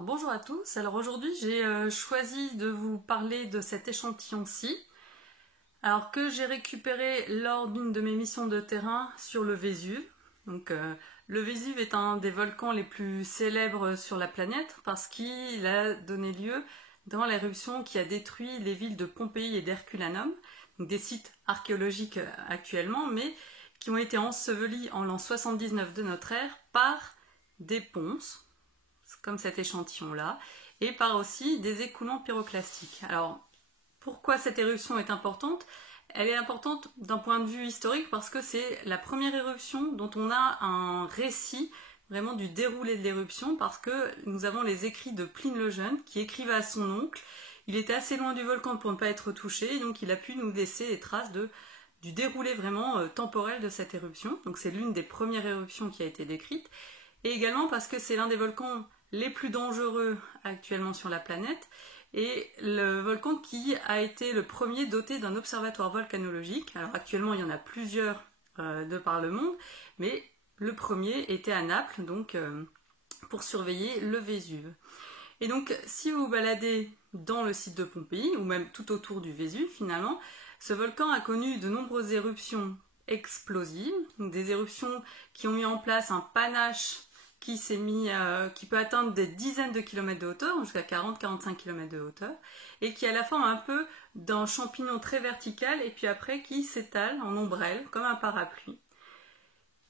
Bonjour à tous, alors aujourd'hui j'ai choisi de vous parler de cet échantillon-ci que j'ai récupéré lors d'une de mes missions de terrain sur le Vésuve. Le Vésuve est un des volcans les plus célèbres sur la planète parce qu'il a donné lieu dans l'éruption qui a détruit les villes de Pompéi et d'Herculanum, des sites archéologiques actuellement, mais qui ont été ensevelis en l'an 79 de notre ère par des ponces, comme cet échantillon-là, et par aussi des écoulements pyroclastiques. Alors, pourquoi cette éruption est importante? Elle est importante d'un point de vue historique parce que c'est la première éruption dont on a un récit vraiment du déroulé de l'éruption, parce que nous avons les écrits de Pline le Jeune qui écrivait à son oncle. Il était assez loin du volcan pour ne pas être touché, et donc il a pu nous laisser des traces du déroulé vraiment temporel de cette éruption. Donc c'est l'une des premières éruptions qui a été décrite, et également parce que c'est l'un des volcans les plus dangereux actuellement sur la planète, et le volcan qui a été le premier doté d'un observatoire volcanologique. Alors actuellement il y en a plusieurs de par le monde, mais le premier était à Naples, donc pour surveiller le Vésuve. Et donc si vous vous baladez dans le site de Pompéi, ou même tout autour du Vésuve finalement, ce volcan a connu de nombreuses éruptions explosives, donc des éruptions qui ont mis en place un panache qui peut atteindre des dizaines de kilomètres de hauteur, jusqu'à 40-45 km de hauteur, et qui a la forme un peu d'un champignon très vertical, et puis après qui s'étale en ombrelle, comme un parapluie.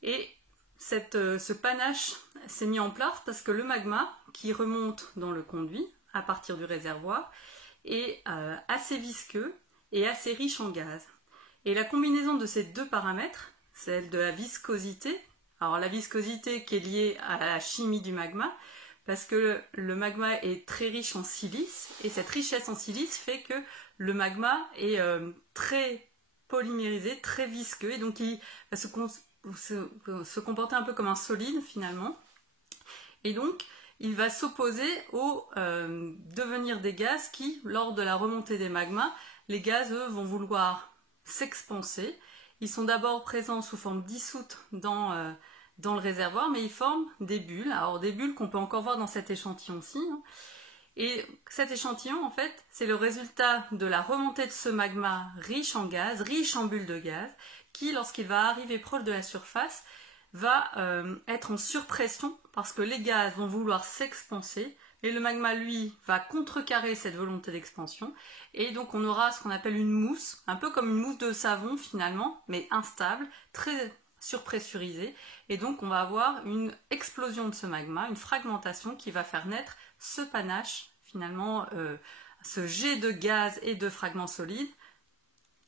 Et ce panache s'est mis en place parce que le magma qui remonte dans le conduit, à partir du réservoir, est assez visqueux et assez riche en gaz. Et la combinaison de ces deux paramètres, celle de la viscosité, alors la viscosité qui est liée à la chimie du magma, parce que le magma est très riche en silice, et cette richesse en silice fait que le magma est très polymérisé, très visqueux, et donc il va se comporter un peu comme un solide finalement. Et donc il va s'opposer au devenir des gaz qui, lors de la remontée des magmas, les gaz eux vont vouloir s'expanser. Ils sont d'abord présents sous forme dissoute dans le réservoir, mais ils forment des bulles. Alors des bulles qu'on peut encore voir dans cet échantillon-ci. Et cet échantillon, en fait, c'est le résultat de la remontée de ce magma riche en gaz, riche en bulles de gaz, qui, lorsqu'il va arriver proche de la surface, va être en surpression parce que les gaz vont vouloir s'expanser. Et le magma, lui, va contrecarrer cette volonté d'expansion. Et donc on aura ce qu'on appelle une mousse, un peu comme une mousse de savon finalement, mais instable, très surpressurisée. Et donc on va avoir une explosion de ce magma, une fragmentation qui va faire naître ce panache, finalement, ce jet de gaz et de fragments solides,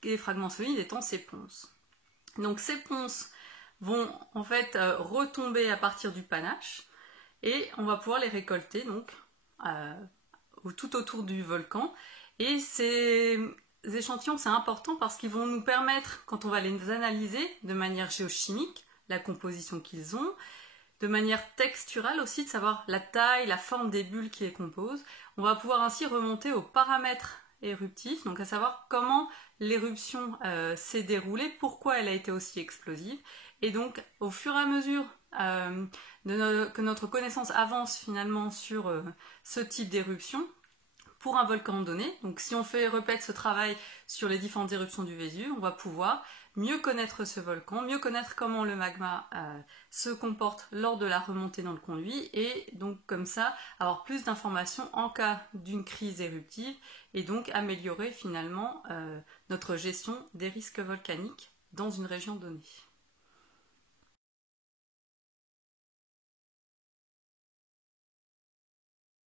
et les fragments solides étant ces ponces. Donc ces ponces vont en fait retomber à partir du panache, et on va pouvoir les récolter donc tout autour du volcan. Et ces échantillons, c'est important parce qu'ils vont nous permettre, quand on va les analyser de manière géochimique, la composition qu'ils ont, de manière texturale aussi, de savoir la taille, la forme des bulles qui les composent. On va pouvoir ainsi remonter aux paramètres éruptifs, donc à savoir comment l'éruption s'est déroulée, pourquoi elle a été aussi explosive. Et donc au fur et à mesure que notre connaissance avance finalement sur ce type d'éruption pour un volcan donné, donc si on répète ce travail sur les différentes éruptions du Vésuve, on va pouvoir mieux connaître ce volcan, mieux connaître comment le magma se comporte lors de la remontée dans le conduit, et donc comme ça avoir plus d'informations en cas d'une crise éruptive, et donc améliorer finalement notre gestion des risques volcaniques dans une région donnée.